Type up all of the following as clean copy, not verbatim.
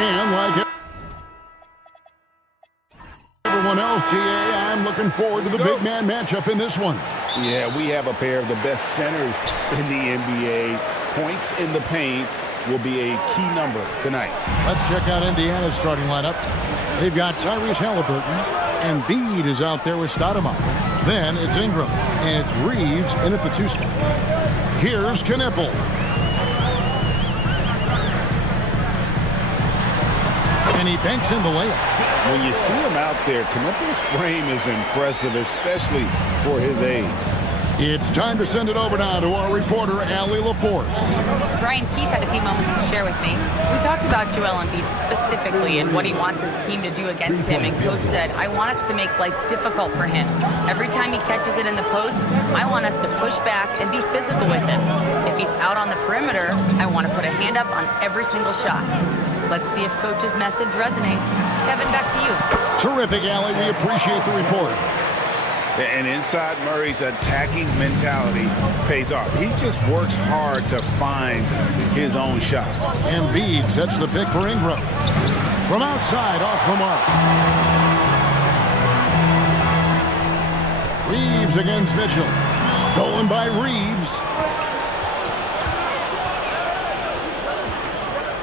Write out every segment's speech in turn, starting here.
And like everyone else, GA, I'm looking forward to the big man matchup in this one. Yeah, we have a pair of the best centers in the NBA. Points in the paint will be a key number tonight. Let's check out Indiana's starting lineup. They've got Tyrese Halliburton, and Embiid is out there with Stoudemire. Then it's Ingram, and it's Reeves in at the 2 spot. Here's Knippel. And he banks in the layup. When you see him out there, Knippel's frame is impressive, especially for his age. It's time to send it over now to our reporter, Allie LaForce. Brian Keefe had a few moments to share with me. We talked about Joel Embiid specifically and what he wants his team to do against him, and Coach said, I want us to make life difficult for him. Every time he catches it in the post, I want us to push back and be physical with him. If he's out on the perimeter, I want to put a hand up on every single shot. Let's see if Coach's message resonates. Kevin, back to you. Terrific, Allie. We appreciate the report. And inside Murray's attacking mentality pays off. He just works hard to find his own shot. Embiid sets the pick for Ingram. From outside, off the mark. Reeves against Mitchell. Stolen by Reeves.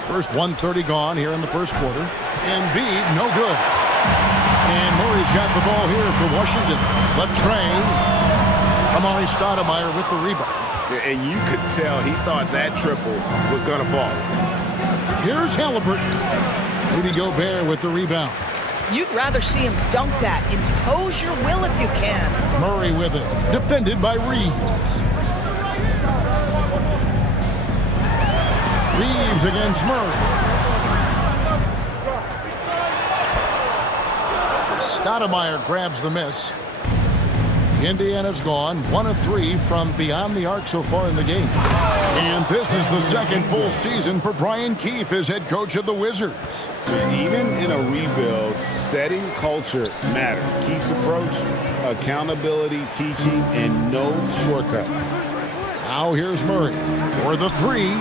First 1:30 gone here in the first quarter. Embiid, no good. And Murray's got the ball here for Washington. Latrey. Amari Stoudemire with the rebound. And you could tell he thought that triple was going to fall. Here's Halliburton. Rudy Gobert with the rebound. You'd rather see him dunk that. Impose your will if you can. Murray with it. Defended by Reeves. Reeves against Murray. Stoudemire grabs the miss. Indiana's gone 1 of 3 from beyond the arc so far in the game. And this is the second full season for Brian Keefe as head coach of the Wizards. Even in a rebuild, setting culture matters. Keefe's approach, accountability, teaching, and no shortcuts. Now here's Murray for the 3.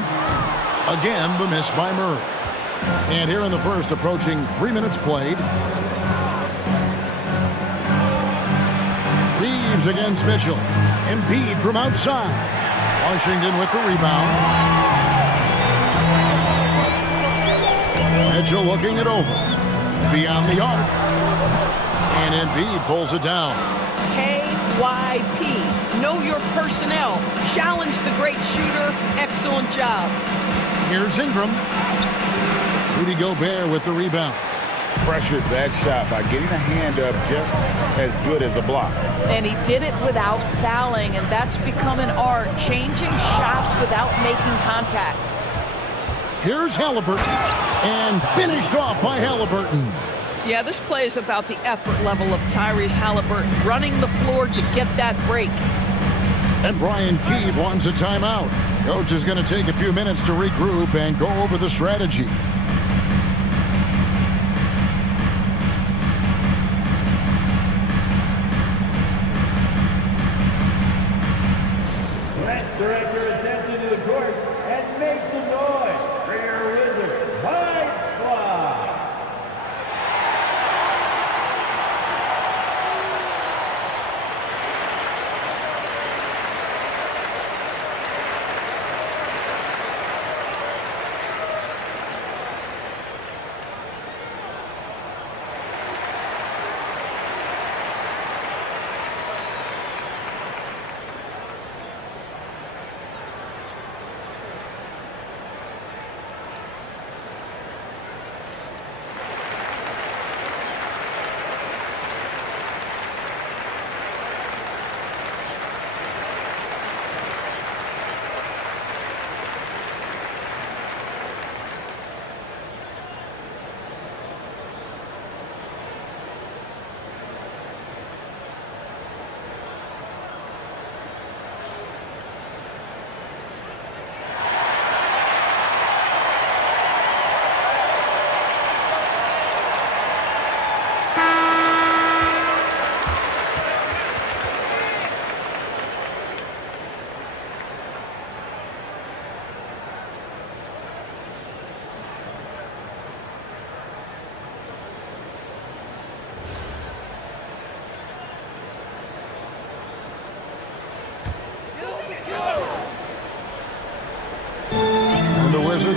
Again, the miss by Murray. And here in the first, approaching 3 minutes played. Reeves against Mitchell. Embiid from outside. Washington with the rebound. Mitchell looking it over. Beyond the arc. And Embiid pulls it down. KYP. Know your personnel. Challenge the great shooter. Excellent job. Here's Ingram. Rudy Gobert with the rebound. Pressured that shot by getting a hand up just as good as a block. And he did it without fouling, and that's become an art, changing shots without making contact. Here's Halliburton, and finished off by Halliburton. Yeah, this play is about the effort level of Tyrese Halliburton, running the floor to get that break. And Brian Keefe wants a timeout. Coach is going to take a few minutes to regroup and go over the strategy. Direct your attention to the court and make some noise for your Wizards Fight Squad.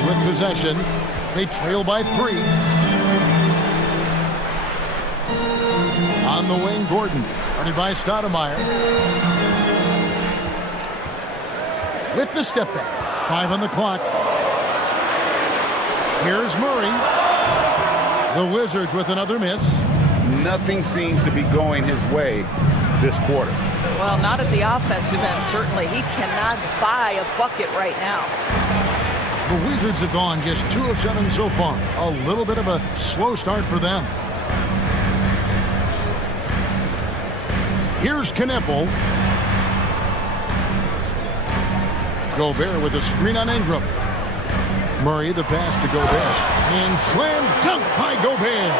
with possession. They trail by 3. On the wing, Gordon. Guarded by Stoudemire. With the step back. 5 on the clock. Here's Murray. The Wizards with another miss. Nothing seems to be going his way this quarter. Well, not at the offensive end, certainly. He cannot buy a bucket right now. The Wizards have gone just 2 of 7 so far. A little bit of a slow start for them. Here's Kneppel. Gobert with a screen on Ingram. Murray, the pass to Gobert. And slam dunk by Gobert.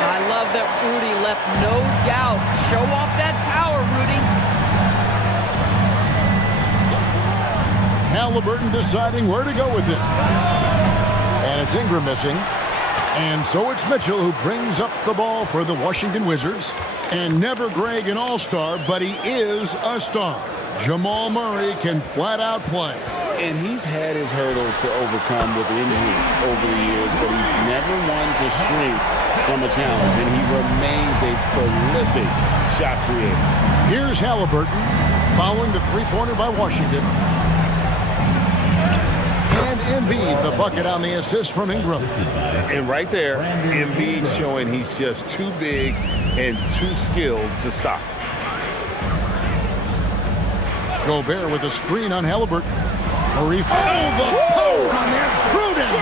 I love that Rudy left no doubt. Show off that power, Rudy. Halliburton deciding where to go with it. And it's Ingram missing. And so it's Mitchell who brings up the ball for the Washington Wizards. And never Greg an all-star, but he is a star. Jamal Murray can flat out play. And he's had his hurdles to overcome with injury over the years, but he's never one to shrink from a challenge, and he remains a prolific shot creator. Here's Halliburton following the three-pointer by Washington. And Embiid, the bucket on the assist from Ingram. And right there, Embiid showing he's just too big and too skilled to stop. Gobert with a screen on Halliburton. Murray, the power on that Pruden.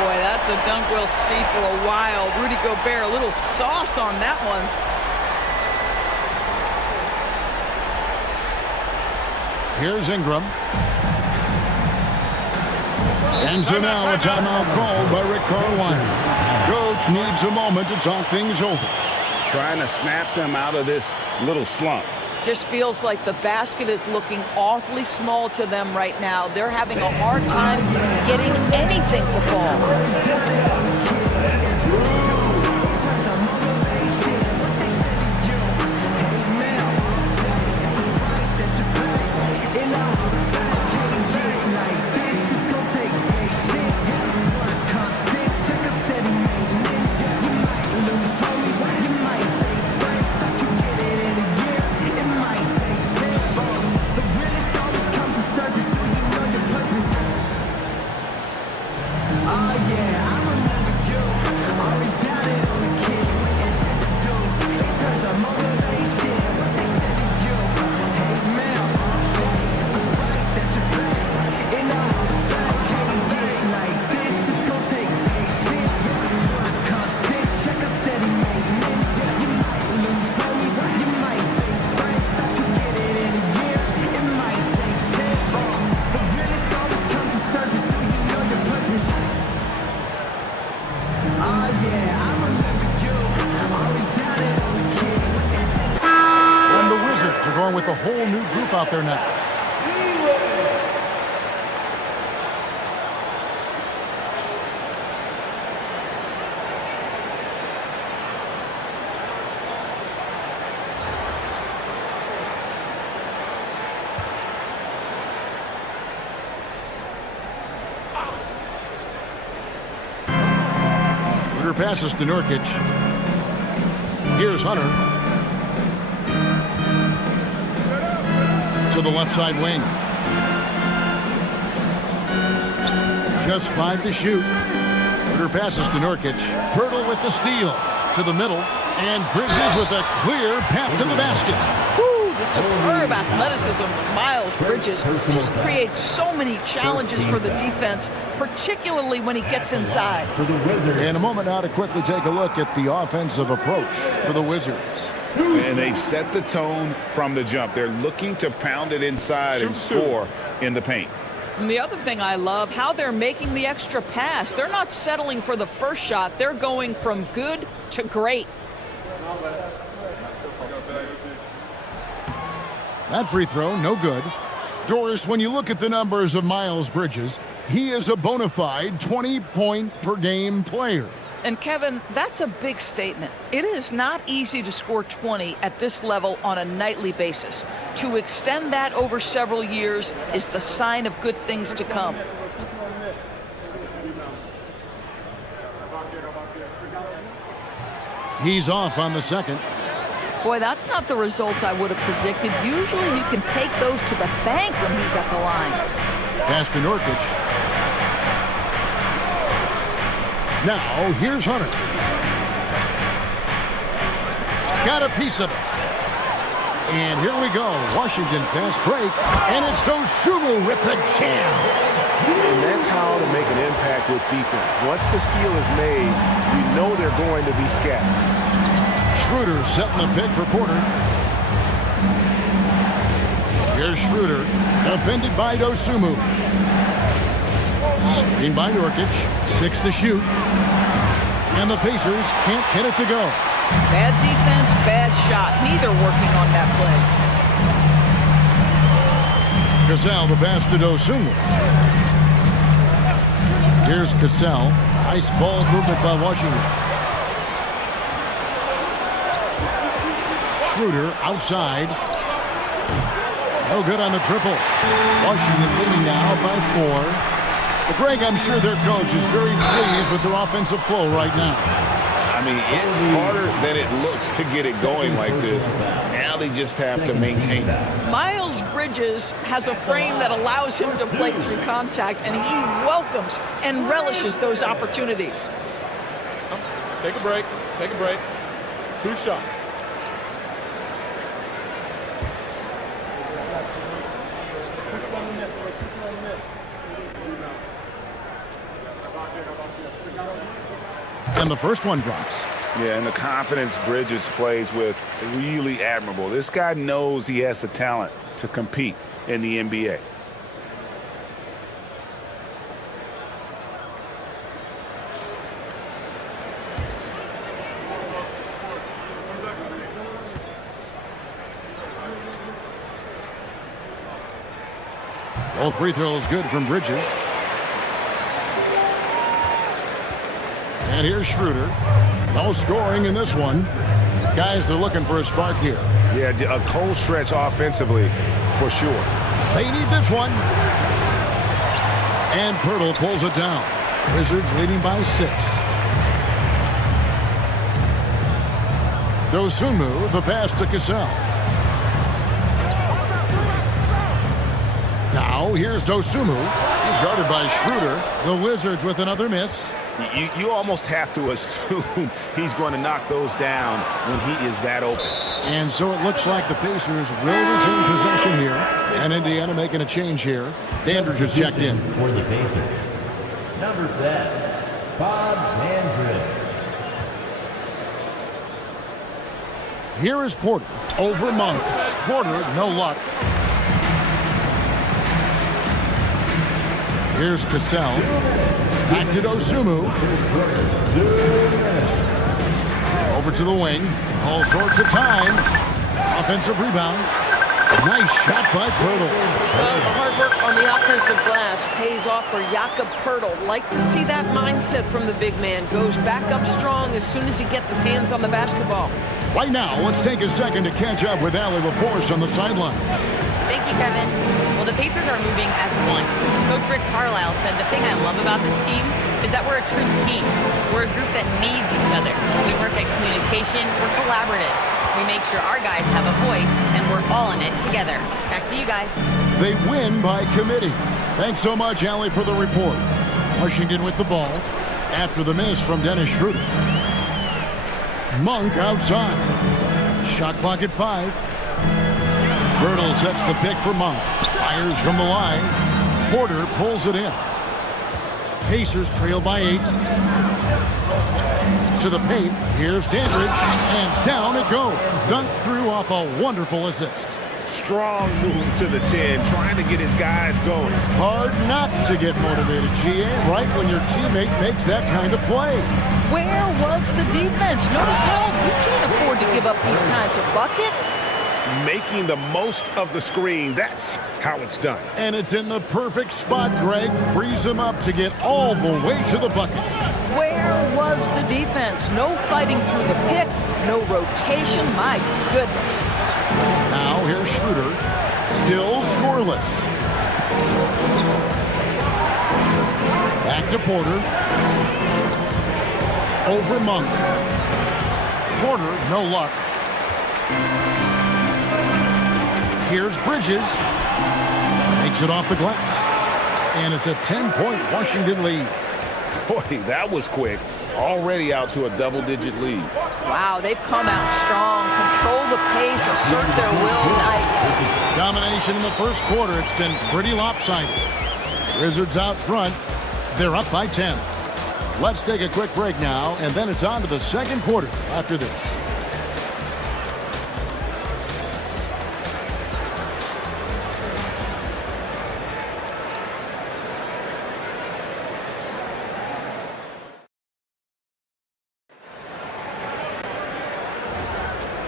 Boy, that's a dunk we'll see for a while. Rudy Gobert, a little sauce on that one. Here's Ingram. And so now a timeout called by Rick Carlisle. Coach needs a moment to talk things over. Trying to snap them out of this little slump. Just feels like the basket is looking awfully small to them right now. They're having a hard time getting anything to fall. With a whole new group out there now. Hunter passes to Nurkic. Here's Hunter. To the left side wing. Just 5 to shoot. Hunter passes to Nurkic. Pirtle with the steal. To the middle. And Bridges with a clear path to the basket. Woo, the superb athleticism of Miles Bridges just creates so many challenges for the defense, particularly when he gets inside. In a moment now to quickly take a look at the offensive approach for the Wizards. And they've set the tone from the jump. They're looking to pound it inside and score in the paint. And the other thing I love, how they're making the extra pass. They're not settling for the first shot. They're going from good to great. That free throw, no good. Doris, when you look at the numbers of Miles Bridges, he is a bona fide 20-point-per-game player. And Kevin, that's a big statement. It is not easy to score 20 at this level on a nightly basis. To extend that over several years is the sign of good things to come. He's off on the second. Boy, that's not the result I would have predicted. Usually you can take those to the bank when he's at the line. Pass to Nurkic. Now, here's Hunter. Got a piece of it. And here we go. Washington fast break. And it's Dosunmu with the jam. And that's how to make an impact with defense. Once the steal is made, you know they're going to be scattered. Schroeder setting the pick for Porter. Here's Schroeder, defended by Dosunmu. Screen by Nurkic, 6 to shoot. And the Pacers can't get it to go. Bad defense, bad shot. Neither working on that play. Cassell, the pass to Dosunmu. Here's Cassell. Nice ball movement by Washington. Schroeder outside. No good on the triple. Washington leading now by 4. But Greg, I'm sure their coach is very pleased with their offensive flow right now. I mean, it's harder than it looks to get it going like this. Now they just have to maintain it. Miles Bridges has a frame that allows him to play through contact, and he welcomes and relishes those opportunities. Take a break. Take a break. 2 shots. And the first one drops. Yeah, and the confidence Bridges plays with, really admirable. This guy knows he has the talent to compete in the NBA. Both free throws good from Bridges. And here's Schroeder. No scoring in this one. Guys are looking for a spark here. Yeah, a cold stretch offensively for sure. They need this one. And Pirtle pulls it down. Wizards leading by 6. Dosunmu, the pass to Cassell. Now here's Dosunmu. He's guarded by Schroeder. The Wizards with another miss. You almost have to assume he's going to knock those down when he is that open. And so it looks like the Pacers will retain possession here. And Indiana making a change here. Dandridge has checked in. For the Pacers, number 10, Bob Dandridge. Here is Porter over Monk. Porter, no luck. Here's Cassell. Back to Dosunmu. Over to the wing. All sorts of time. Offensive rebound. Nice shot by Pirtle. Well, the hard work on the offensive glass pays off for Jakob Pirtle. Like to see that mindset from the big man. Goes back up strong as soon as he gets his hands on the basketball. Right now, let's take a second to catch up with Allie LaForce on the sideline. Thank you, Kevin. Well, the Pacers are moving as one. Coach Rick Carlisle said the thing I love about this team is that we're a true team. We're a group that needs each other. We work at communication. We're collaborative. We make sure our guys have a voice, and we're all in it together. Back to you guys. They win by committee. Thanks so much, Allie, for the report. Washington with the ball after the miss from Dennis Schroeder. Monk outside. Shot clock at 5. Birtle sets the pick for Monk. Fires from the line. Porter pulls it in. Pacers trail by 8. To the paint. Here's Dandridge. And down it goes. Dunked through off a wonderful assist. Strong move to the 10, trying to get his guys going. Hard not to get motivated, GA, right when your teammate makes that kind of play. Where was the defense? No help. You can't afford to give up these kinds of buckets. Making the most of the screen, that's how it's done. And it's in the perfect spot, Greg. Frees him up to get all the way to the bucket. Where was the defense? No fighting through the pick, no rotation. My goodness. Now here's Schroeder, still scoreless. Back to Porter. over Monk. Porter, no luck. Here's Bridges. Makes it off the glass. And it's a 10-point Washington lead. Boy, that was quick. Already out to a double-digit lead. Wow, they've come out strong. Control the pace, assert their will. Nice. Domination in the first quarter. It's been pretty lopsided. Wizards out front. They're up by 10. Let's take a quick break now, and then it's on to the second quarter after this.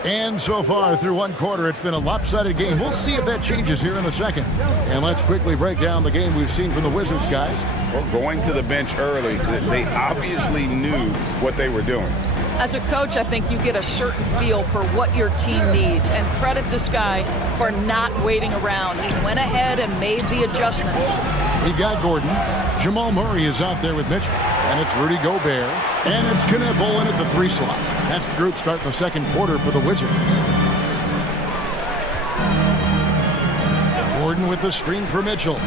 And so far through one quarter, it's been a lopsided game. We'll see if that changes here in the second. And let's quickly break down the game we've seen from the Wizards, guys. Well, going to the bench early, they obviously knew what they were doing. As a coach, I think you get a certain feel for what your team needs. And credit this guy for not waiting around. He went ahead and made the adjustment. We've got Gordon. Jamal Murray is out there with Mitchell. And it's Rudy Gobert. And it's Knipple in at the 3 slot. That's the group starting the second quarter for the Wizards. Gordon with the screen for Mitchell.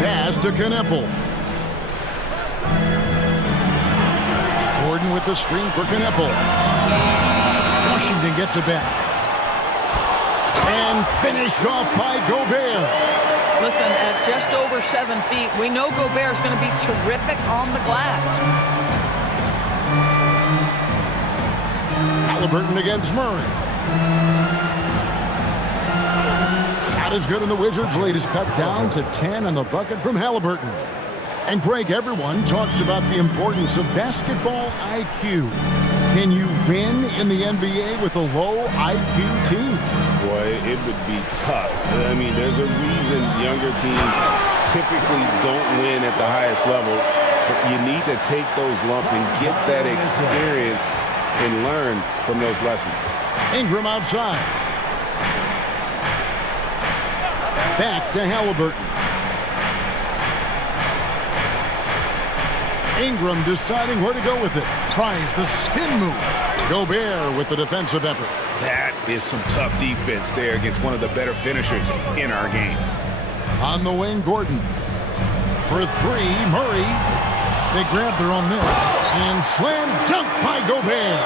Pass to Knipple. Gordon with the screen for Knipple. Washington gets it back. And finished off by Gobert. Listen, at just over 7 feet, we know Gobert is going to be terrific on the glass. Halliburton against Murray. Shot is good, and the Wizards' lead is cut down to 10 on the bucket from Halliburton. And Greg, everyone talks about the importance of basketball IQ. Can you win in the NBA with a low IQ team? Boy, it would be tough. I mean, there's a reason younger teams typically don't win at the highest level. But you need to take those lumps and get that experience and learn from those lessons. Ingram outside. Back to Halliburton. Ingram deciding where to go with it. Tries the spin move. Gobert with the defensive effort. That is some tough defense there against one of the better finishers in our game. On the wing, Gordon. For 3, Murray. They grab their own miss. And slam dunk by Gobert.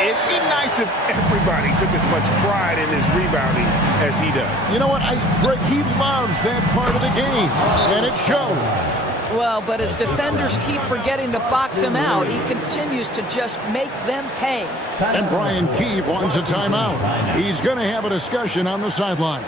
It'd be nice if everybody took as much pride in his rebounding as he does. You know what? Greg, he loves that part of the game. And it shows. Well, but as defenders keep forgetting to box him out, he continues to just make them pay. And Brian Keefe wants a timeout. He's going to have a discussion on the sideline.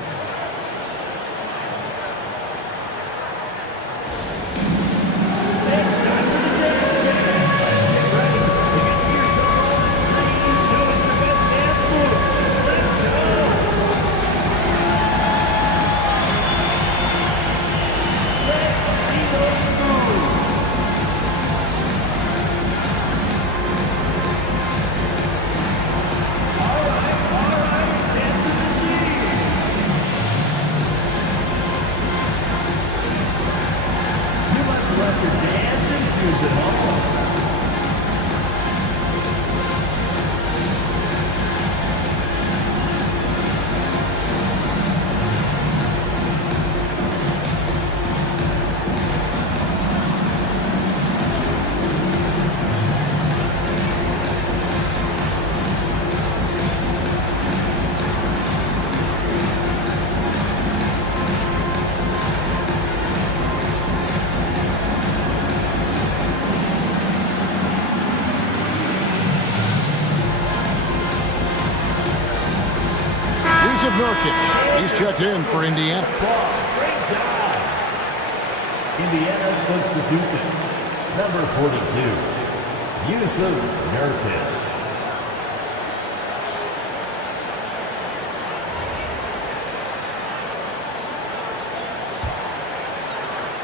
Nurkic. He's checked in for Indiana. Indiana substitution. Number 42, Yusuf Nurkic.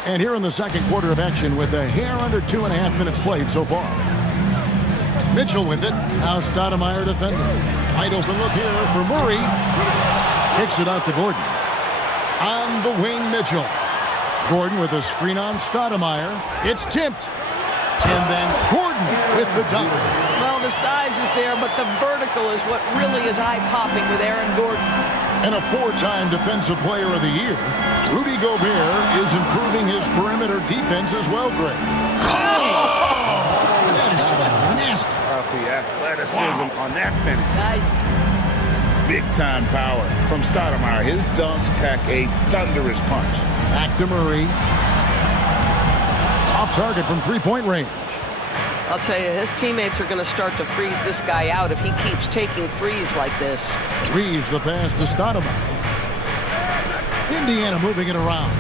And here in the second quarter of action with a hair under 2.5 minutes played so far. Mitchell with it. Now Stoudemire defending. Wide open look here for Murray. Kicks it out to Gordon. On the wing, Mitchell. Gordon with a screen on Stoudemire. It's tipped. And then Gordon with the dunk. Well, the size is there, but the vertical is what really is eye-popping with Aaron Gordon. And a 4-time Defensive Player of the Year, Rudy Gobert is improving his perimeter defense as well, Greg. That is just nasty. The athleticism on that finish. Nice. Big-time power from Stoudemire. His dunks pack a thunderous punch. Back to Murray. Off target from three-point range. I'll tell you, his teammates are going to start to freeze this guy out if he keeps taking threes like this. Reeves the pass to Stoudemire. Indiana moving it around.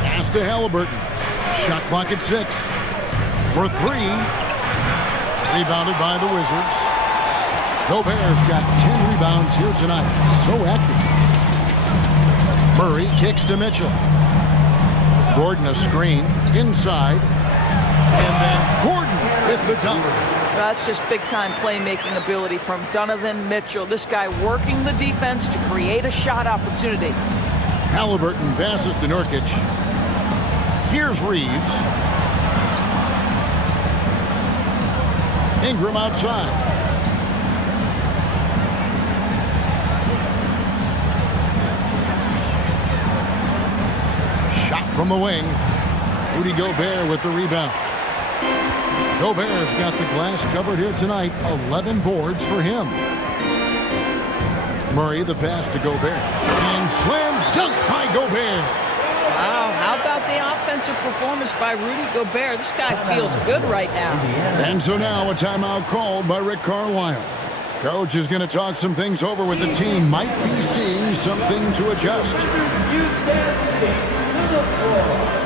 Pass to Halliburton. Shot clock at 6. For 3. Rebounded by the Wizards. Gobert's got 10 rebounds here tonight. So active. Murray kicks to Mitchell. Gordon a screen. Inside. And then Gordon with the dunk. That's just big-time playmaking ability from Donovan Mitchell. This guy working the defense to create a shot opportunity. Halliburton passes to Nurkic. Here's Reeves. Ingram outside. Shot from the wing. Rudy Gobert with the rebound. Gobert's got the glass covered here tonight. 11 boards for him. Murray the pass to Gobert. And slam dunk by Gobert. Wow, how about the offensive performance by Rudy Gobert? This guy feels good right now. And so now a timeout called by Rick Carlisle. Coach is going to talk some things over with the team. Might be seeing something to adjust. Houston State to the floor.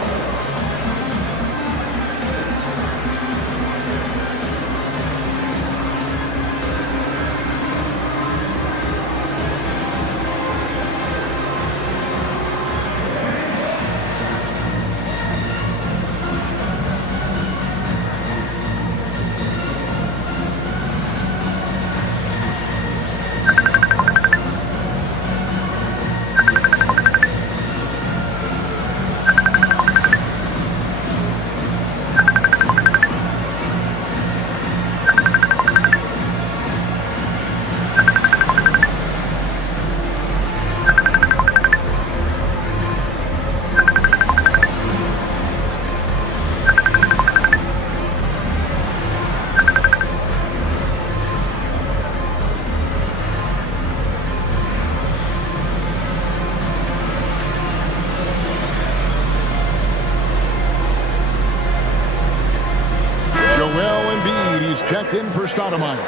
Checked in for Stoudemire.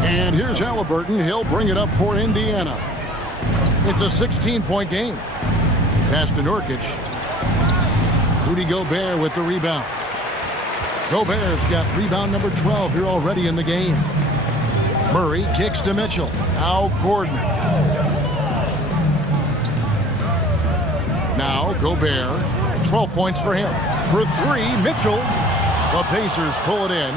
And here's Halliburton. He'll bring it up for Indiana. It's a 16-point game. Pass to Nurkic. Rudy Gobert with the rebound. Gobert's got rebound number 12 here already in the game. Murray kicks to Mitchell. Now Gordon. Now Gobert. 12 points for him. For 3, Mitchell. The Pacers pull it in.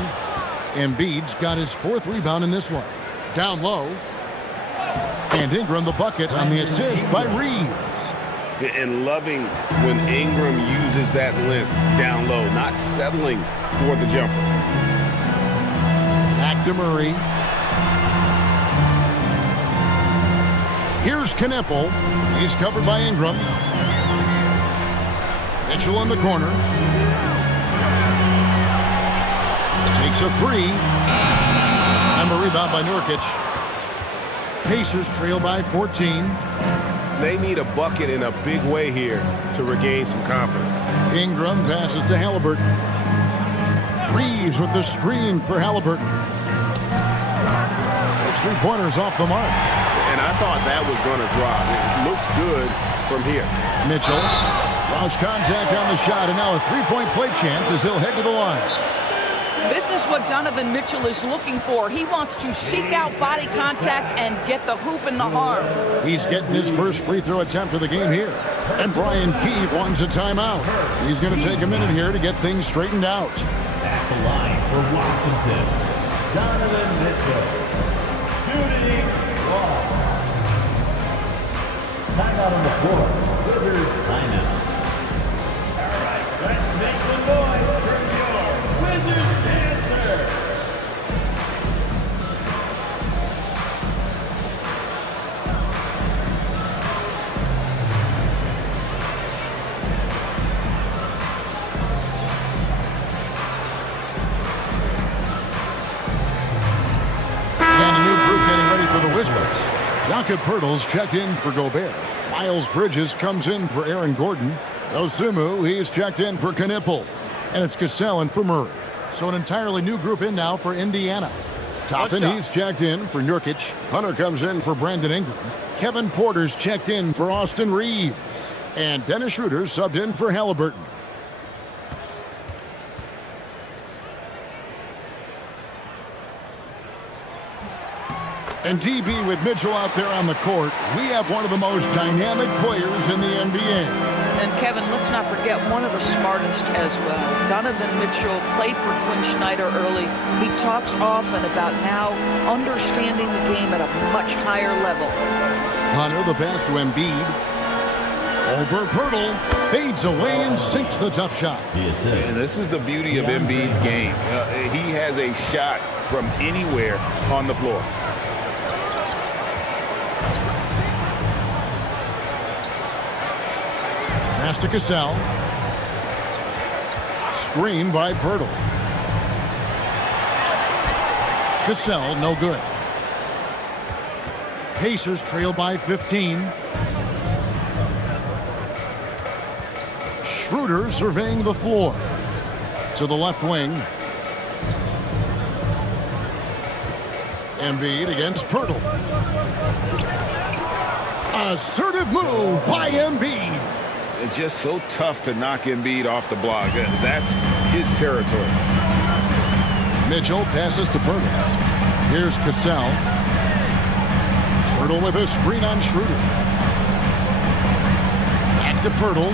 Embiid's got his 4th rebound in this one. Down low. And Ingram the bucket on the assist by Reeves. And loving when Ingram uses that length down low, not settling for the jumper. Back to Murray. Here's Kneppel. He's covered by Ingram. Mitchell in the corner. Takes a 3. And the rebound by Nurkic. Pacers trail by 14. They need a bucket in a big way here to regain some confidence. Ingram passes to Halliburton. Reeves with the screen for Halliburton. Those 3-pointers off the mark. And I thought that was going to drop. It looked good from here. Mitchell lost contact on the shot, and now a 3-point play chance as he'll head to the line. This is what Donovan Mitchell is looking for. He wants to seek out body contact and get the hoop in the arm. He's getting his first free throw attempt of the game here. And Brian Keefe wants a timeout. He's going to take a minute here to get things straightened out. At the line for Washington, Donovan Mitchell. Shooting ball. Timeout on the floor. Wizards timeout. All right, let's make some noise for your Wizards dancer. And a new group getting ready for the Wizards. Jakob Poeltl's checked in for Gobert. Miles Bridges comes in for Aaron Gordon. Osumu, he's checked in for Knipple. And it's Cassell in for Murray. So an entirely new group in now for Indiana. Toppin, he's checked in for Nurkic. Hunter comes in for Brandon Ingram. Kevin Porter's checked in for Austin Reeves. And Dennis Schroeder subbed in for Halliburton. And DB with Mitchell out there on the court, we have one of the most dynamic players in the NBA. And Kevin, let's not forget one of the smartest as well. Donovan Mitchell played for Quinn Snyder early. He talks often about now understanding the game at a much higher level. Hunter, the pass to Embiid. Over Poeltl, fades away and sinks the tough shot. And this is the beauty of Embiid's game. He has a shot from anywhere on the floor. Pass to Cassell. Screen by Poeltl. Cassell, no good. Pacers trail by 15. Schroeder surveying the floor. To the left wing. Embiid against Poeltl. Assertive move by Embiid. It's just so tough to knock Embiid off the block. That's his territory. Mitchell passes to Poeltl. Here's Cassell. Poeltl with a screen on Schroeder. Back to Poeltl.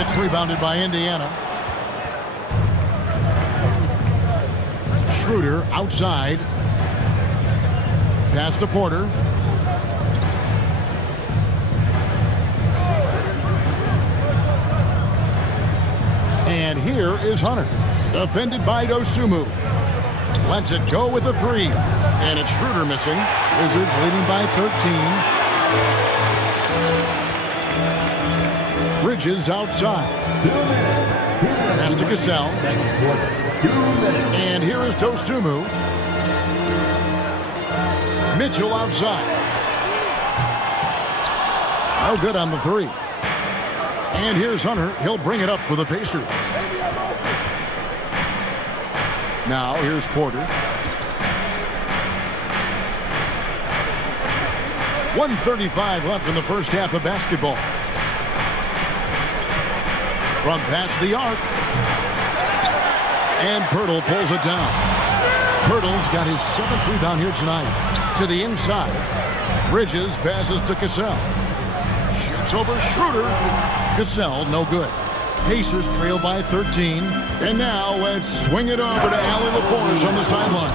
It's rebounded by Indiana. Schroeder outside. Pass to Porter. And here is Hunter, defended by Dosumu. Lets it go with a three. And it's Schroeder missing. Wizards leading by 13. Bridges outside. 2 minutes. Pass to Cassell. Second quarter. 2 minutes. And here is Dosumu. Mitchell outside. No good on the three. And here's Hunter. He'll bring it up for the Pacers. Now here's Porter. 1:35 left in the first half of basketball. From past the arc. And Poeltl pulls it down. Poeltl's got his 7th rebound here tonight. To the inside. Bridges passes to Cassell. Shoots over Schroeder. Cassell, no good. Pacers trail by 13. And now let's swing it over to Allie LaForce on the sideline.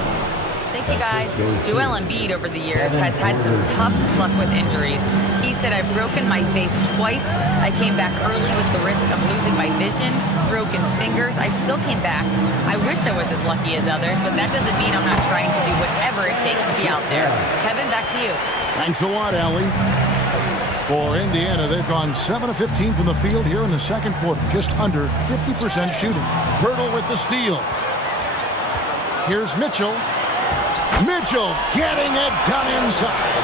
Thank you, guys. Joel Embiid over the years has had some tough luck with injuries. He said, I've broken my face twice. I came back early with the risk of losing my vision, broken fingers. I still came back. I wish I was as lucky as others, but that doesn't mean I'm not trying to do whatever it takes to be out there. Kevin, back to you. Thanks a lot, Allie. For Indiana, they've gone 7 of 15 from the field here in the second quarter. Just under 50% shooting. Poeltl with the steal. Here's Mitchell. Mitchell getting it done inside.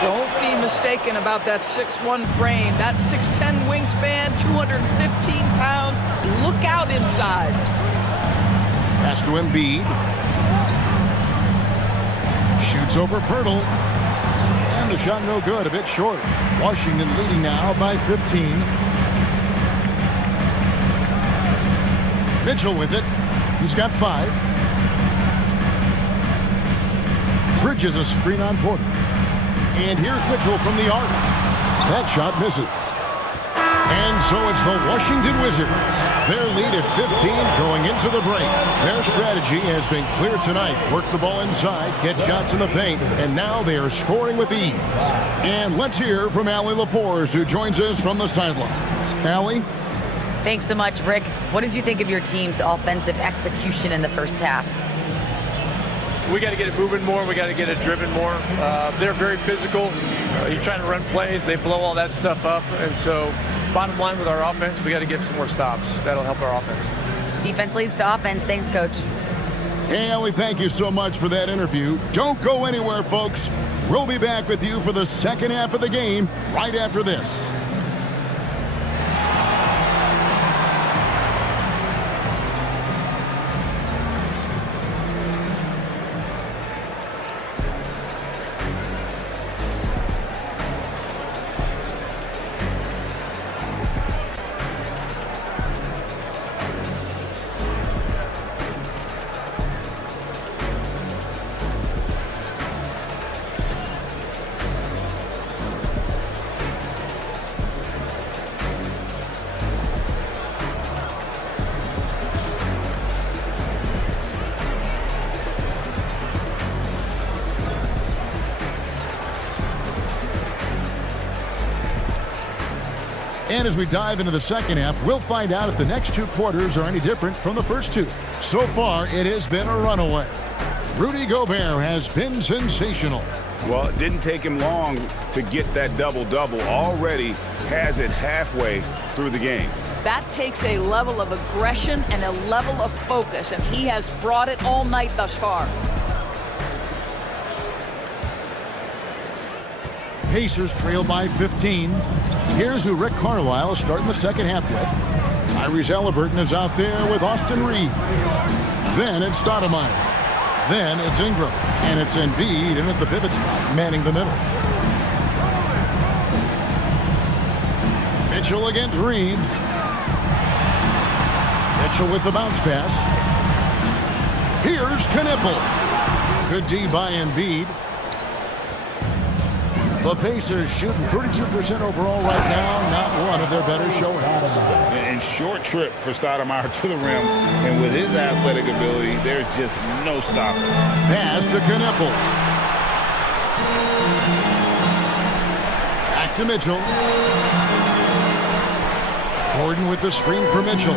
Don't be mistaken about that 6'1" frame. That 6'10" wingspan, 215 pounds. Look out inside. Pass to Embiid. Shoots over Poeltl. And the shot no good, a bit short. Washington leading now by 15. Mitchell with it. He's got 5. Bridges a screen on Porter. And here's Mitchell from the arc. That shot misses. And so it's the Washington Wizards. Their lead at 15 going into the break. Their strategy has been clear tonight. Work the ball inside, get shots in the paint, and now they are scoring with ease. And let's hear from Allie LaForce, who joins us from the sidelines. Allie? Thanks so much, Rick. What did you think of your team's offensive execution in the first half? We got to get it moving more. We got to get it driven more. They're very physical. You're trying to run plays. They blow all that stuff up. And so bottom line with our offense, we got to get some more stops. That'll help our offense. Defense leads to offense. Thanks, Coach. Hey, Allie, thank you so much for that interview. Don't go anywhere, folks. We'll be back with you for the second half of the game right after this. And as we dive into the second half, we'll find out if the next 2 quarters are any different from the first 2. So far, it has been a runaway. Rudy Gobert has been sensational. Well, it didn't take him long to get that double-double. Already has it halfway through the game. That takes a level of aggression and a level of focus, and he has brought it all night thus far. Pacers trail by 15. Here's who Rick Carlisle is starting the second half with. Tyrese Halliburton is out there with Austin Reeves. Then it's Stoudemire. Then it's Ingram. And it's Embiid in at the pivot spot, manning the middle. Mitchell against Reeves. Mitchell with the bounce pass. Here's Knipple. Good D by Embiid. The Pacers shooting 32% overall right now. Not one of their better showings. And short trip for Stoudemire to the rim. And with his athletic ability, there's just no stopping. Pass to Knipple. Back to Mitchell. Gordon with the screen for Mitchell.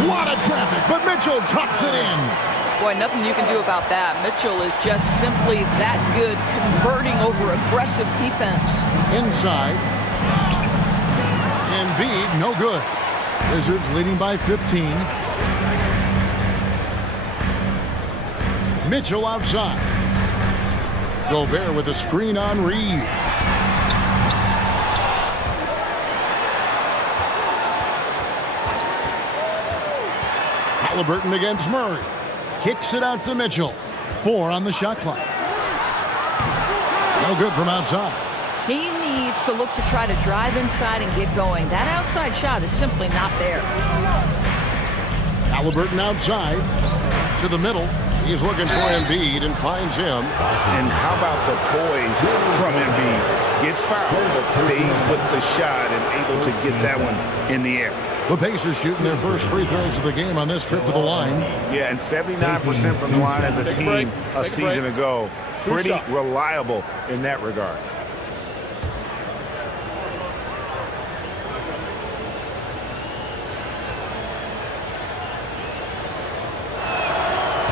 A lot of traffic, but Mitchell drops it in. Boy, nothing you can do about that. Mitchell is just simply that good, converting over aggressive defense. Inside. Embiid, no good. Wizards leading by 15. Mitchell outside. Gobert with a screen on Reed. Halliburton against Murray. Kicks it out to Mitchell. 4 on the shot clock. No good from outside. He needs to look to try to drive inside and get going. That outside shot is simply not there. Halliburton outside to the middle. He's looking for Embiid and finds him. And how about the poise from Embiid? Gets fouled, but stays with the shot and able to get that one in the air. The Pacers shooting their first free throws of the game on this trip to the line. Yeah, and 79% from the line as a team a season ago. Pretty reliable in that regard.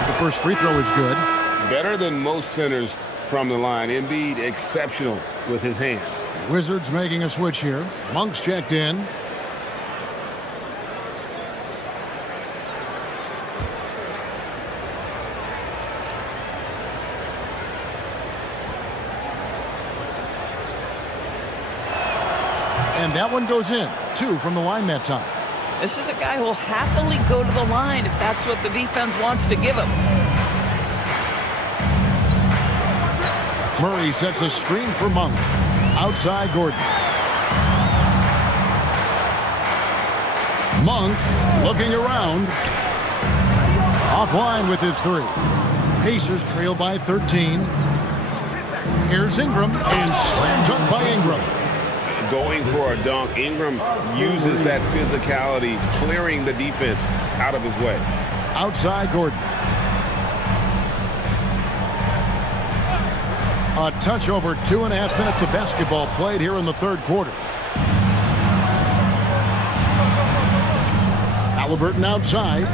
The first free throw is good. Better than most centers from the line. Embiid exceptional with his hands. Wizards making a switch here. Monk's checked in. And that one goes in. 2 from the line that time. This is a guy who will happily go to the line if that's what the defense wants to give him. Murray sets a screen for Monk. Outside Gordon. Monk looking around. Offline with his three. Pacers trail by 13. Here's Ingram, and slam dunk by Ingram. Going for a dunk. Ingram uses that physicality, clearing the defense out of his way. Outside Gordon. A touch over 2.5 minutes of basketball played here in the third quarter. Halliburton outside.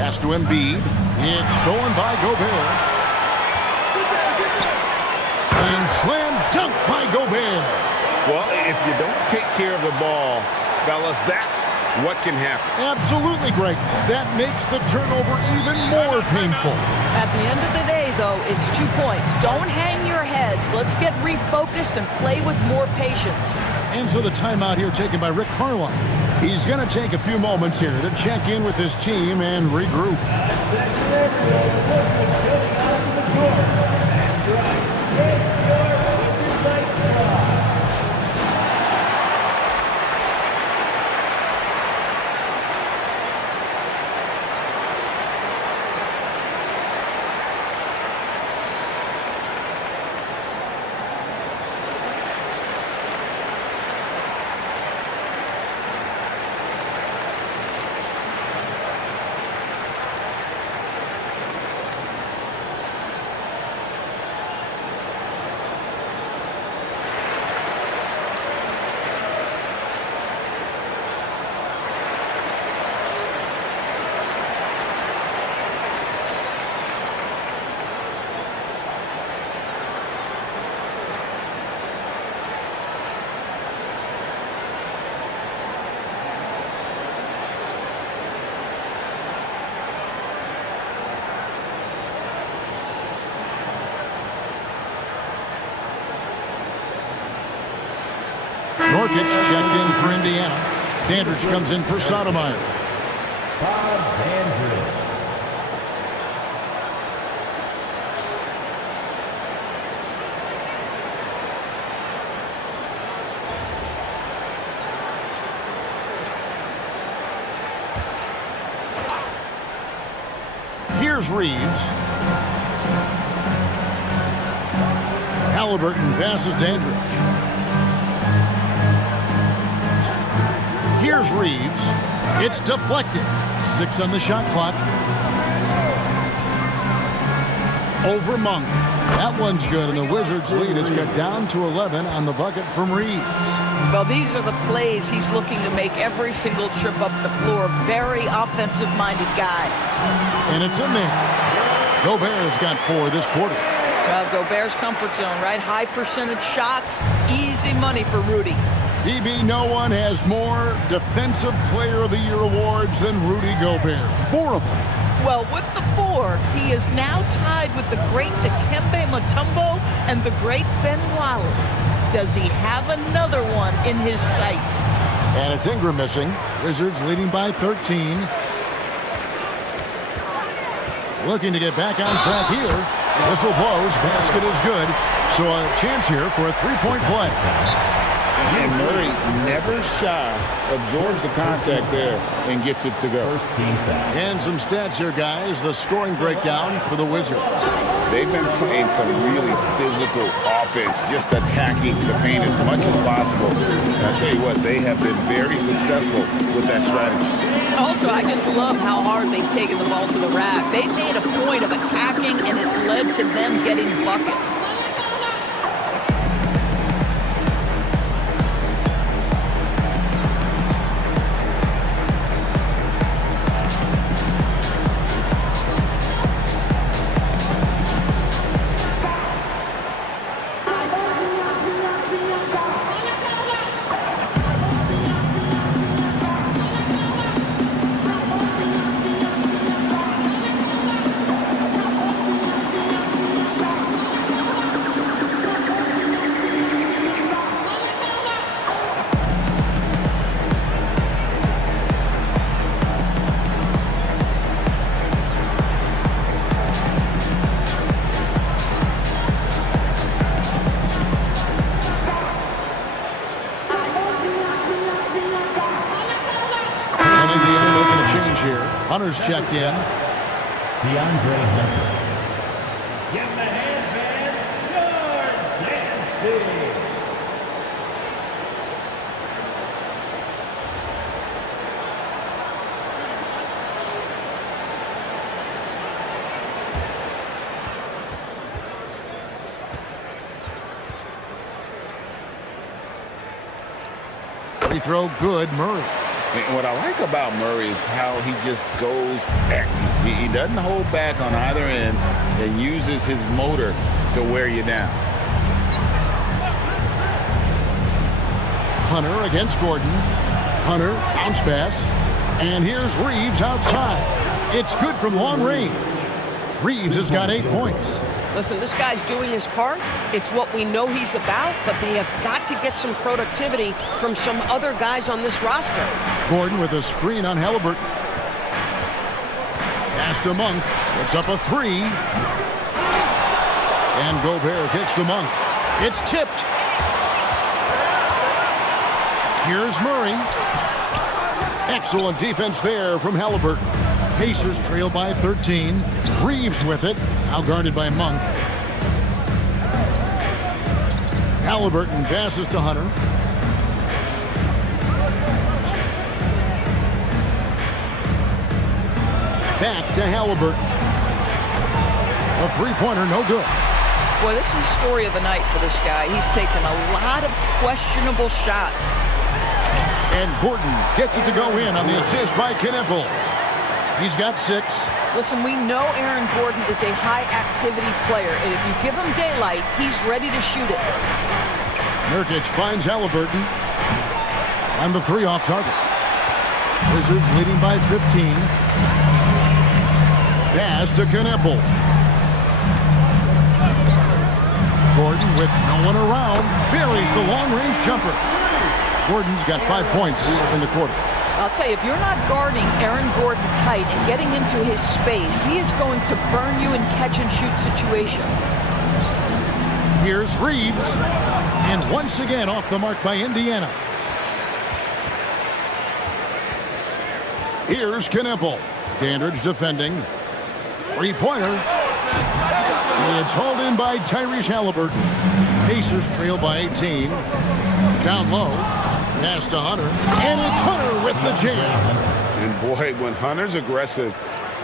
Pass to Embiid. It's stolen by Gobert. And slam dunk by Gobert. Well, if you don't take care of the ball, fellas, that's what can happen. Absolutely, Greg. That makes the turnover even more painful. At the end of the day, though, it's 2 points. Don't hang your heads. Let's get refocused and play with more patience. And so the timeout here taken by Rick Carlisle. He's going to take a few moments here to check in with his team and regroup. Norkic checked in for Indiana. Dandridge comes in for Stoudemire. Here's Reeves. Halliburton passes Dandridge. Here's Reeves. It's deflected. 6 on the shot clock. Over Monk. That one's good, and the Wizards' lead is cut down to 11 on the bucket from Reeves. Well, these are the plays he's looking to make every single trip up the floor. Very offensive-minded guy. And it's in there. Gobert's got 4 this quarter. Well, Gobert's comfort zone, right? High percentage shots, easy money for Rudy. DB, no one has more Defensive Player of the Year awards than Rudy Gobert. 4 of them. Well, with the 4, he is now tied with the great Dikembe Mutombo and the great Ben Wallace. Does he have another one in his sights? And it's Ingram missing. Wizards leading by 13. Looking to get back on track here. Whistle blows. Basket is good. So a chance here for a three-point play. And Murray, never shy, absorbs the contact there and gets it to go. And some stats here, guys. The scoring breakdown for the Wizards. They've been playing some really physical offense, just attacking the paint as much as possible. And I'll tell you what, they have been very successful with that strategy. Also, I just love how hard they've taken the ball to the rack. They've made a point of attacking, and it's led to them getting buckets. change here. Hunter's checked in. DeAndre Hunter. Give him a hand, fans. You're dancing. Free throw good, Murray. And what I like about Murray is how he just goes at you. He doesn't hold back on either end and uses his motor to wear you down. Hunter against Gordon. Hunter, bounce pass. And here's Reeves outside. It's good from long range. Reeves has got 8 points. Listen, this guy's doing his part. It's what we know he's about, but they have got to get some productivity from some other guys on this roster. Gordon with a screen on Halliburton. Pass to Monk. It's up a 3. And Gobert kicks to Monk. It's tipped. Here's Murray. Excellent defense there from Halliburton. Pacers trail by 13. Reeves with it. Now guarded by Monk. Halliburton passes to Hunter. Back to Halliburton. A three-pointer, no good. Boy, this is the story of the night for this guy. He's taken a lot of questionable shots. And Gordon gets it to go in on the assist by Knipple. He's got 6. Listen, we know Aaron Gordon is a high-activity player, and if you give him daylight, he's ready to shoot it. Nurkic finds Halliburton. And the 3 off target. Wizards leading by 15. Pass to Knipple. Gordon with no one around. Buries the long-range jumper. Gordon's got 5 points in the quarter. I'll tell you, if you're not guarding Aaron Gordon tight and getting into his space, he is going to burn you in catch-and-shoot situations. Here's Reeves. And once again off the mark by Indiana. Here's Knipple. Dandridge defending. Three-pointer. It's hauled in by Tyrese Halliburton. Pacers trail by 18. Down low. Pass to Hunter. And it's Hunter with the jam. And boy, when Hunter's aggressive,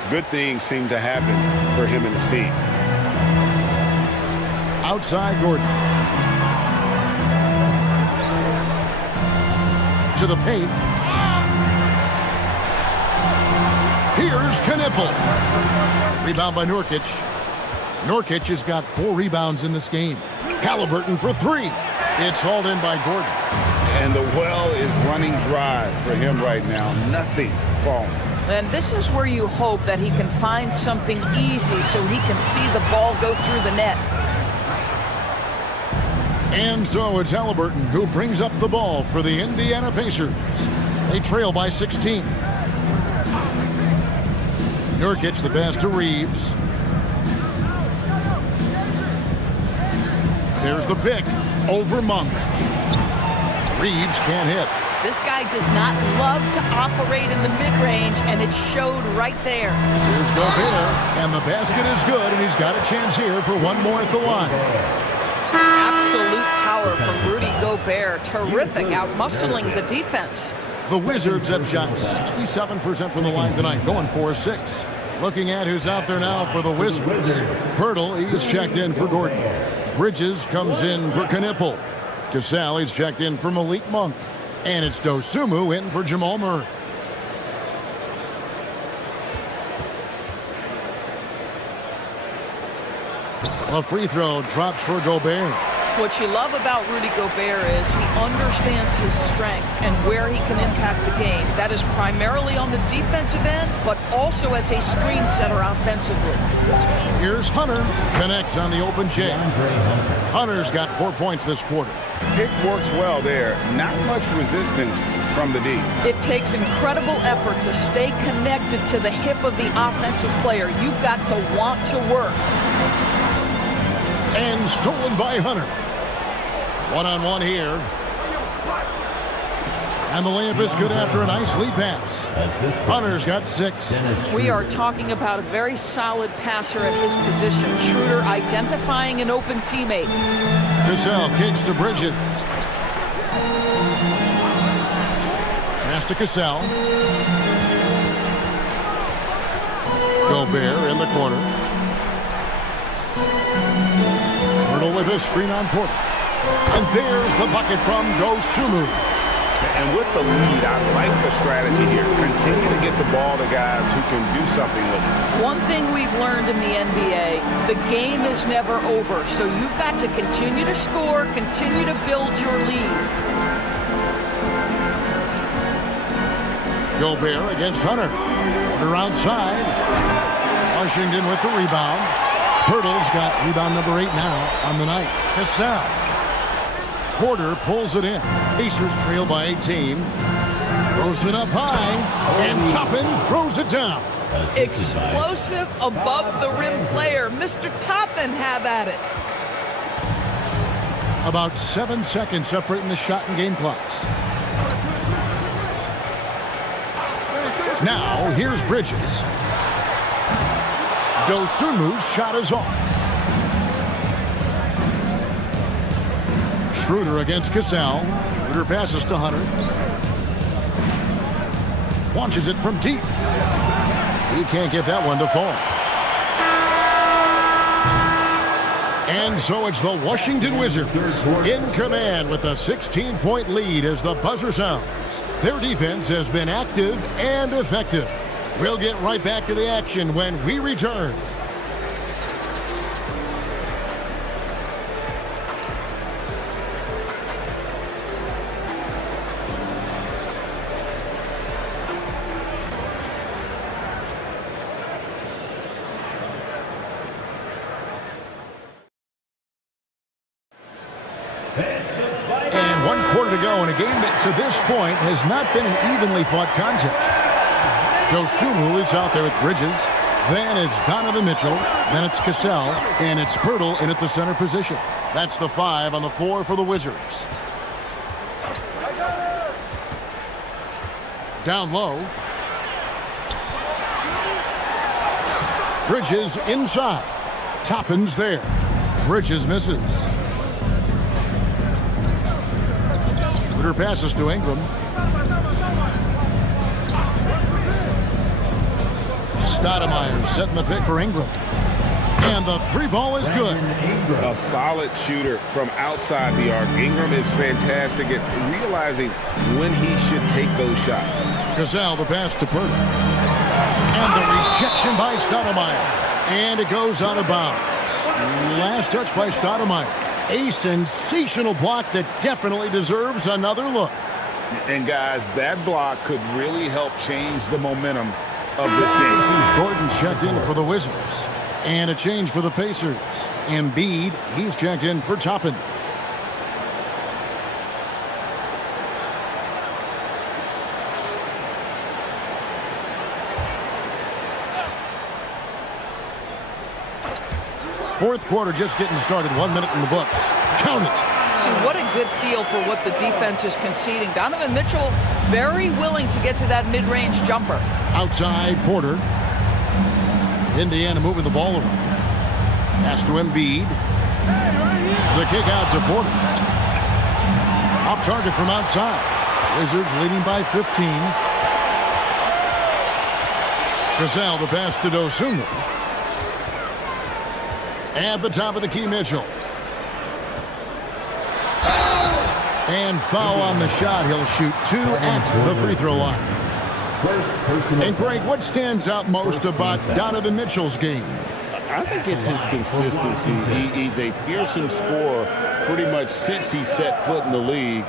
good things seem to happen for him and his team. Outside Gordon. To the paint. Here's Knipple. Rebound by Nurkic. Nurkic has got 4 rebounds in this game. Halliburton for 3. It's hauled in by Gordon. And the well is running dry for him right now. Nothing falling. And this is where you hope that he can find something easy so he can see the ball go through the net. And so it's Halliburton who brings up the ball for the Indiana Pacers. They trail by 16. Nurkic the pass to Reeves. There's the pick over Monk. Reeves can't hit. This guy does not love to operate in the mid-range, and it showed right there. Here's Gobert, and the basket is good, and he's got a chance here for one more at the line. Absolute power from Rudy Gobert. Terrific, out-muscling the defense. The Wizards have shot 67% from the line tonight, going 4-6. Looking at who's out there now for the Wizards. Pirtle, he is checked in for Gordon. Bridges comes in for Knipple. Casale is checked in for Malik Monk. And it's Dosumu in for Jamal Murray. A free throw drops for Gobert. What you love about Rudy Gobert is he understands his strengths and where he can impact the game. That is primarily on the defensive end, but also as a screen setter offensively. Here's Hunter. Connects on the open J. Hunter's got 4 points this quarter. Pick works well there. Not much resistance from the D. It takes incredible effort to stay connected to the hip of the offensive player. You've got to want to work. And stolen by Hunter. One-on-one here. And the layup is good after a nice lead pass. Hunter's got 6. We are talking about a very solid passer at his position. Schroeder identifying an open teammate. Cassell kicks to Bridges. Pass to Cassell. Gobert in the corner. Myrtle with a screen on Porter. And there's the bucket from Dosunmu. And with the lead, I like the strategy here. Continue to get the ball to guys who can do something with it. One thing we've learned in the NBA, the game is never over. So you've got to continue to score, continue to build your lead. Gobert against Hunter. Porter outside. Washington with the rebound. Pirtle's got rebound number 8 now on the night. Cassell. Porter pulls it in. Pacers trail by 18. Throws it up high. And Toppin throws it down. Explosive above the rim player. Mr. Toppin, have at it. About 7 seconds separating the shot and game clocks. Now, here's Bridges. Dosunmu's shot is off. Schroeder against Cassell. Schroeder passes to Hunter. Launches it from deep. He can't get that one to fall. And so it's the Washington Wizards in command with a 16-point lead as the buzzer sounds. Their defense has been active and effective. We'll get right back to the action when we return. And 1 quarter to go in a game that to this point has not been an evenly fought contest. Dosunmu is out there with Bridges. Then it's Donovan Mitchell. Then it's Cassell. And it's Pirtle in at the center position. That's the 5 on the floor for the Wizards. Down low. Bridges inside. Toppin's there. Bridges misses. Schroeder passes to Ingram. Stoudemire setting the pick for Ingram. And the 3 ball is good. A solid shooter from outside the arc. Ingram is fantastic at realizing when he should take those shots. Cassell the pass to Pirtle. And the rejection by Stoudemire. And it goes out of bounds. Last touch by Stoudemire. A sensational block that definitely deserves another look. And guys, that block could really help change the momentum of this game. Gordon's checked in for the Wizards. And a change for the Pacers. Embiid, he's checked in for Toppin. Fourth quarter just getting started. 1 minute in the books. Count it. See, what a good feel for what the defense is conceding. Donovan Mitchell very willing to get to that mid-range jumper. Outside, Porter. Indiana moving the ball around. Pass to Embiid. The kick out to Porter. Off target from outside. Wizards leading by 15. Cassell the pass to Dosunmu. At the top of the key, Mitchell. And foul on the shot. He'll shoot 2 at the free throw line. And Greg, what stands out most about Donovan Mitchell's game? I think it's his consistency. He's a fearsome scorer pretty much since he set foot in the league.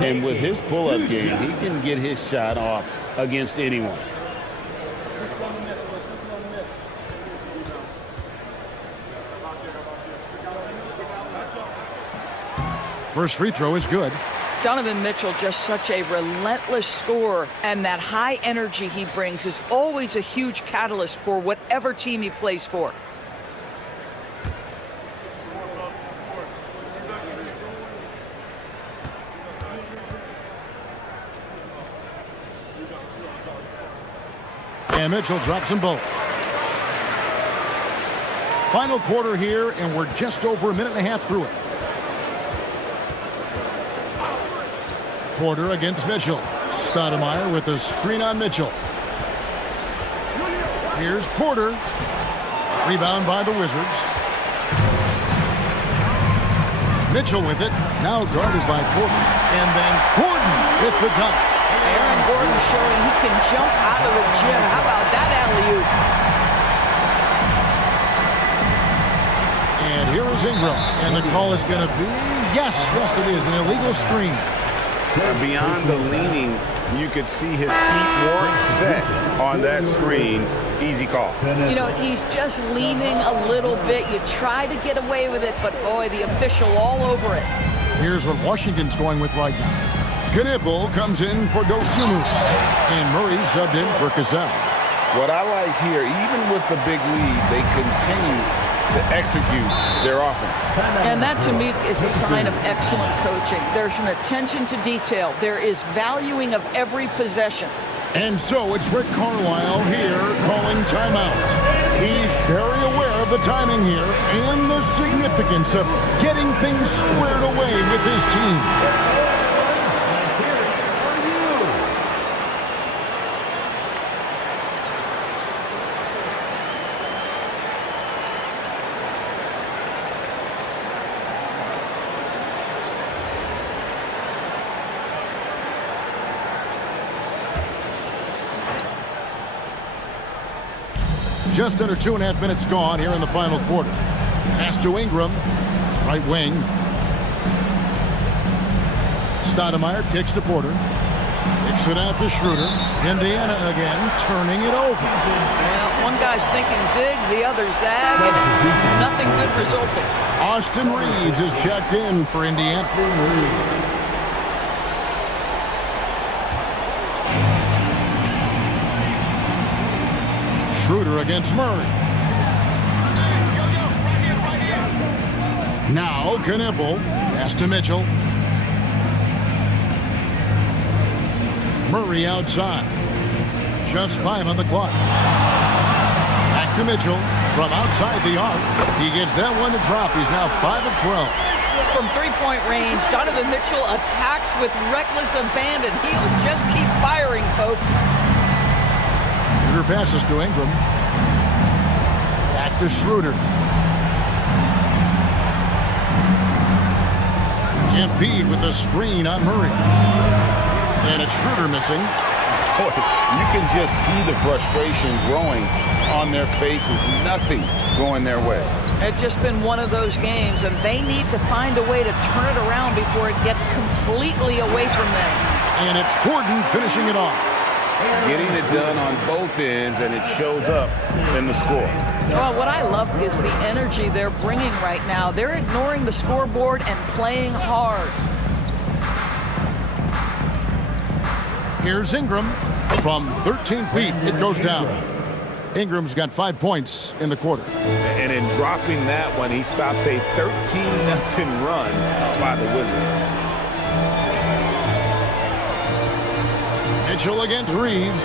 And with his pull-up game, he can get his shot off against anyone. First free throw is good. Donovan Mitchell, just such a relentless scorer, and that high energy he brings is always a huge catalyst for whatever team he plays for. And Mitchell drops them both. Final quarter here, and we're just over a minute and a half through it. Porter against Mitchell. Stoudemire with a screen on Mitchell. Here's Porter. Rebound by the Wizards. Mitchell with it. Now guarded by Porter. And then Gordon with the dunk. Aaron Gordon showing he can jump out of the gym. How about that alley-oop? And here is Ingram. And the call is going to be, yes, it is, an illegal screen. Beyond the leaning, you could see his feet weren't set on that screen. Easy call. You know, he's just leaning a little bit. You try to get away with it, but boy, the official all over it. Here's what Washington's going with right now. Knipple comes in for Dosunmu. And Murray subbed in for Cassell. What I like here, even with the big lead, they continue to execute their offense. And that, to me, is a sign of excellent coaching. There's an attention to detail. There is valuing of every possession. And so it's Rick Carlisle here calling timeout. He's very aware of the timing here and the significance of getting things squared away with his team. Let's hear it for you. Just under 2.5 minutes gone here in the final quarter. Pass to Ingram, right wing. Stoudemire kicks to Porter. Kicks it out to Schroeder. Indiana again, turning it over. Well, one guy's thinking zig, the other zag, and nothing good resulting. Austin Reeves is checked in for Indiana. Schroeder against Murray. Now Knipple. Pass to Mitchell. Murray outside. Just 5 on the clock. Back to Mitchell from outside the arc. He gets that one to drop. He's now 5 of 12. From three-point range, Donovan Mitchell attacks with reckless abandon. He'll just keep firing, folks. Schroeder passes to Ingram. Back to Schroeder. Embiid with a screen on Murray. And it's Schroeder missing. Boy, you can just see the frustration growing on their faces. Nothing going their way. It's just been one of those games, and they need to find a way to turn it around before it gets completely away from them. And it's Gordon finishing it off. Getting it done on both ends, and it shows up in the score. Well, what I love is the energy they're bringing right now. They're ignoring the scoreboard and playing hard. Here's Ingram. From 13 feet, it goes down. Ingram's got 5 points in the quarter. And in dropping that one, he stops a 13-0 run by the Wizards. Mitchell against Reeves.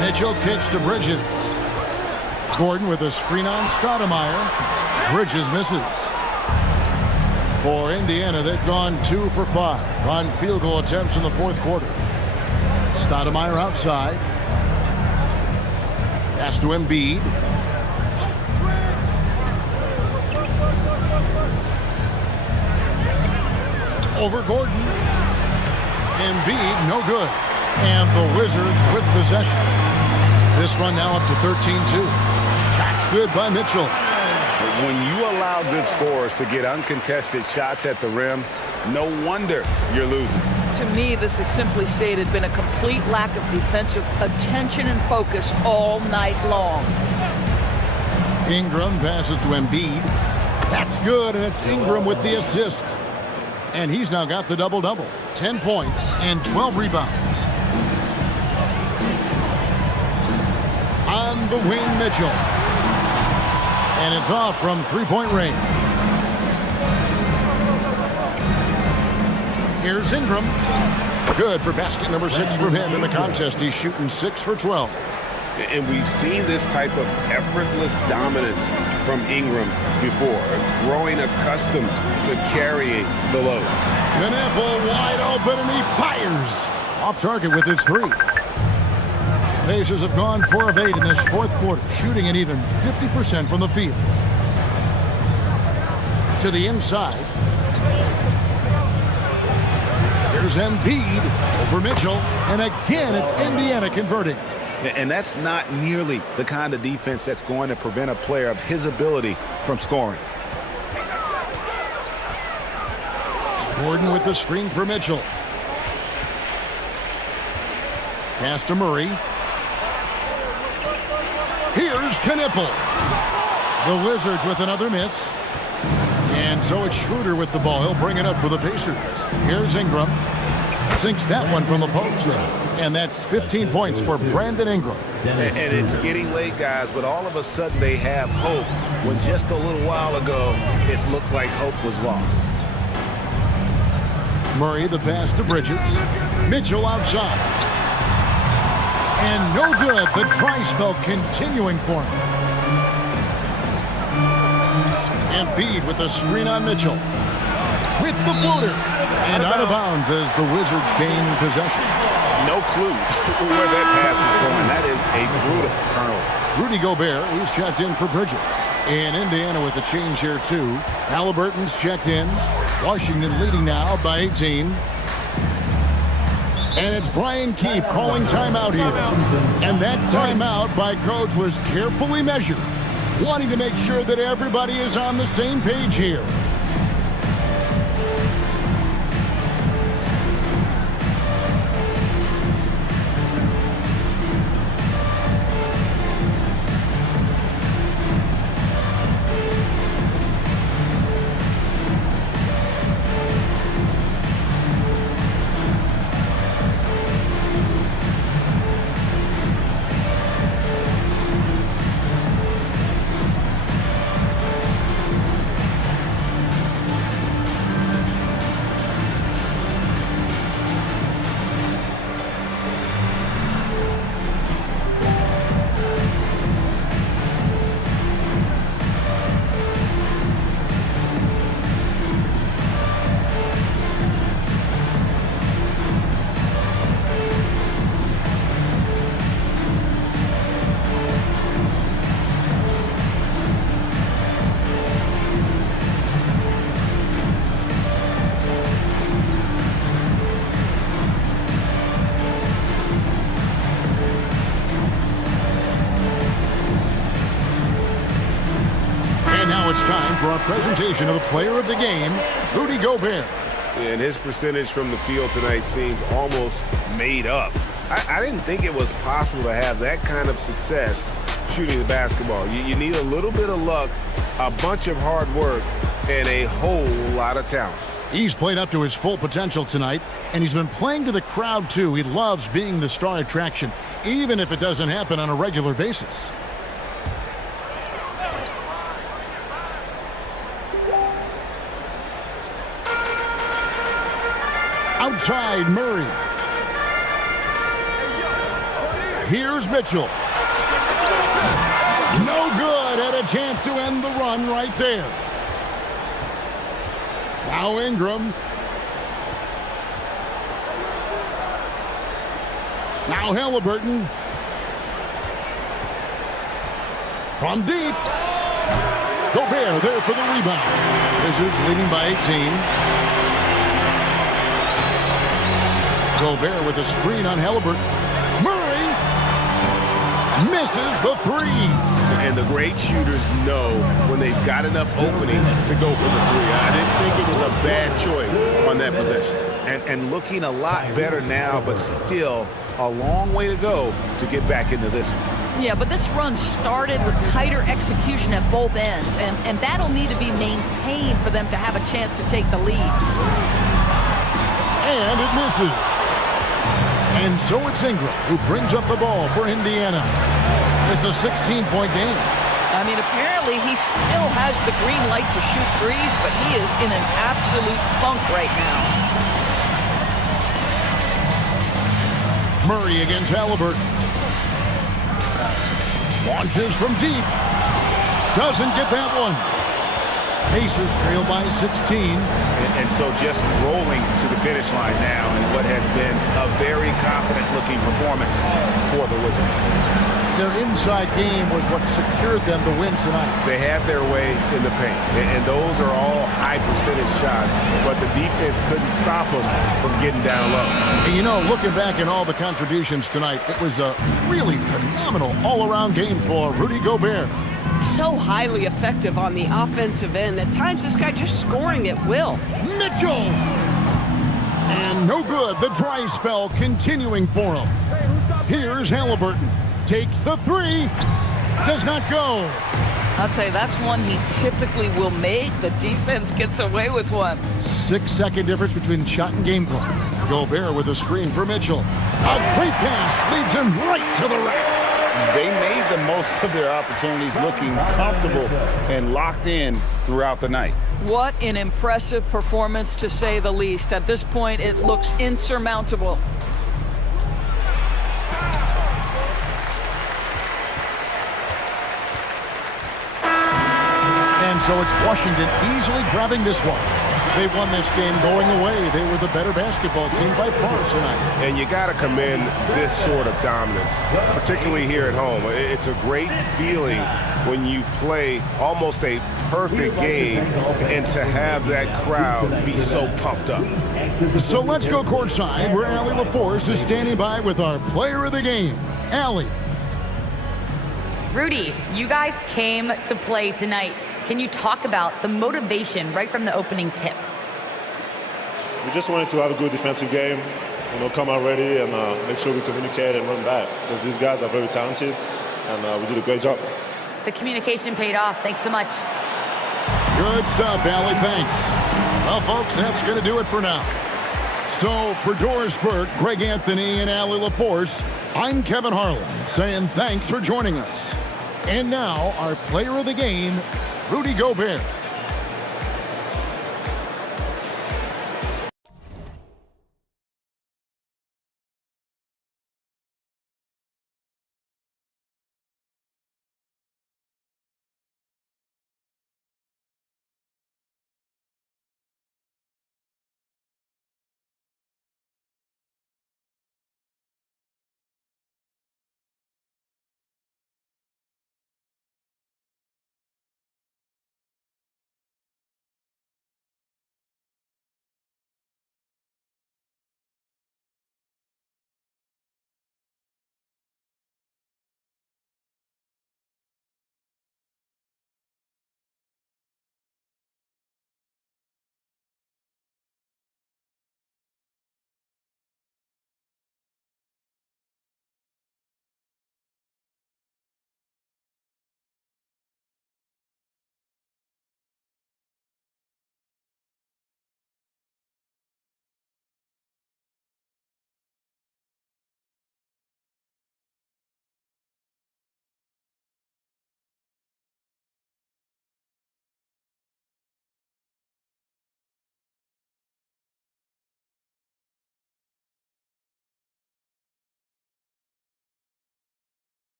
Mitchell kicks to Bridges. Gordon with a screen on Stoudemire. Bridges misses. For Indiana, they've gone 2 for 5 on field goal attempts in the fourth quarter. Stoudemire outside. Pass to Embiid. Over Gordon. Embiid, no good. And the Wizards with possession. This run now up to 13-2. Shots good by Mitchell. When you allow good scorers to get uncontested shots at the rim, no wonder you're losing. To me, this is simply stated been a complete lack of defensive attention and focus all night long. Ingram passes to Embiid. That's good, and it's Ingram with the assist. And he's now got the double-double. 10 points and 12 rebounds. On the wing, Mitchell. And it's off from three-point range. Here's Ingram. Good for basket number 6 from him in the contest. He's shooting 6 for 12. And we've seen this type of effortless dominance from Ingram before, growing accustomed to carrying the load. Knipple wide open, and he fires. Off target with his 3. Pacers have gone 4 of 8 in this fourth quarter, shooting at even 50% from the field. To the inside. Here's Embiid over Mitchell, and again it's Indiana converting. And that's not nearly the kind of defense that's going to prevent a player of his ability from scoring. Gordon with the screen for Mitchell. Pass to Murray. Here's Knipple. The Wizards with another miss. And so it's Schroeder with the ball. He'll bring it up for the Pacers. Here's Ingram. Sinks that one from the post. And that's 15 points for Brandon Ingram. And it's getting late, guys, but all of a sudden they have hope when just a little while ago it looked like hope was lost. Murray, the pass to Bridges. Mitchell outside. And no good. The dry spell continuing for him. Embiid with the screen on Mitchell. With the floater. And out of bounds as the Wizards gain possession. No clue where that pass was going. That is a brutal turnover. Rudy Gobert, he's checked in for Bridges. And Indiana with a change here, too. Halliburton's checked in. Washington leading now by 18. And it's Brian Keefe calling timeout here. And that timeout by Coach was carefully measured, wanting to make sure that everybody is on the same page here. It's time for our presentation of the player of the game, Rudy Gobert. And his percentage from the field tonight seems almost made up. I didn't think it was possible to have that kind of success shooting the basketball. You need a little bit of luck, a bunch of hard work, and a whole lot of talent. He's played up to his full potential tonight, and he's been playing to the crowd, too. He loves being the star attraction, even if it doesn't happen on a regular basis. Outside, Murray. Here's Mitchell. No good. Had a chance to end the run right there. Now Ingram. Now Halliburton. From deep. Gobert there for the rebound. Wizards leading by 18. Gobert with a screen on Halliburton. Murray misses the 3. And the great shooters know when they've got enough opening to go for the 3. I didn't think it was a bad choice on that possession. And looking a lot better now, but still a long way to go to get back into this one. Yeah, but this run started with tighter execution at both ends, and that'll need to be maintained for them to have a chance to take the lead. And it misses. And so it's Ingram who brings up the ball for Indiana. It's a 16-point game. I mean, apparently he still has the green light to shoot threes, but he is in an absolute funk right now. Murray against Halliburton. Launches from deep. Doesn't get that one. Pacers trail by 16. And so just rolling to the finish line now in what has been a very confident-looking performance for the Wizards. Their inside game was what secured them the win tonight. They had their way in the paint, and those are all high-percentage shots, but the defense couldn't stop them from getting down low. And you know, looking back at all the contributions tonight, it was a really phenomenal all-around game for Rudy Gobert. So highly effective on the offensive end. At times, this guy just scoring at will. Mitchell! And no good. The dry spell continuing for him. Here's Halliburton. Takes the three. Does not go. I'll tell you, that's one he typically will make. The defense gets away with one. 6-second difference between shot and game clock. Gobert with a screen for Mitchell. A great pass leads him right to the rack. They made the most of their opportunities, looking comfortable and locked in throughout the night. What an impressive performance, to say the least. At this point, it looks insurmountable. And so it's Washington easily grabbing this one. They won this game going away. They were the better basketball team by far tonight. And you got to commend this sort of dominance, particularly here at home. It's a great feeling when you play almost a perfect game and to have that crowd be so pumped up. So let's go courtside where Allie LaForce is standing by with our player of the game, Allie. Rudy, you guys came to play tonight. Can you talk about the motivation right from the opening tip? We just wanted to have a good defensive game, come out ready and make sure we communicate and run back, because these guys are very talented and we did a great job. The communication paid off. Thanks so much. Good stuff, Allie. Thanks. Well, folks, that's going to do it for now. So for Doris Burke, Greg Anthony, and Allie LaForce, I'm Kevin Harlan saying thanks for joining us. And now our player of the game, Rudy Gobert.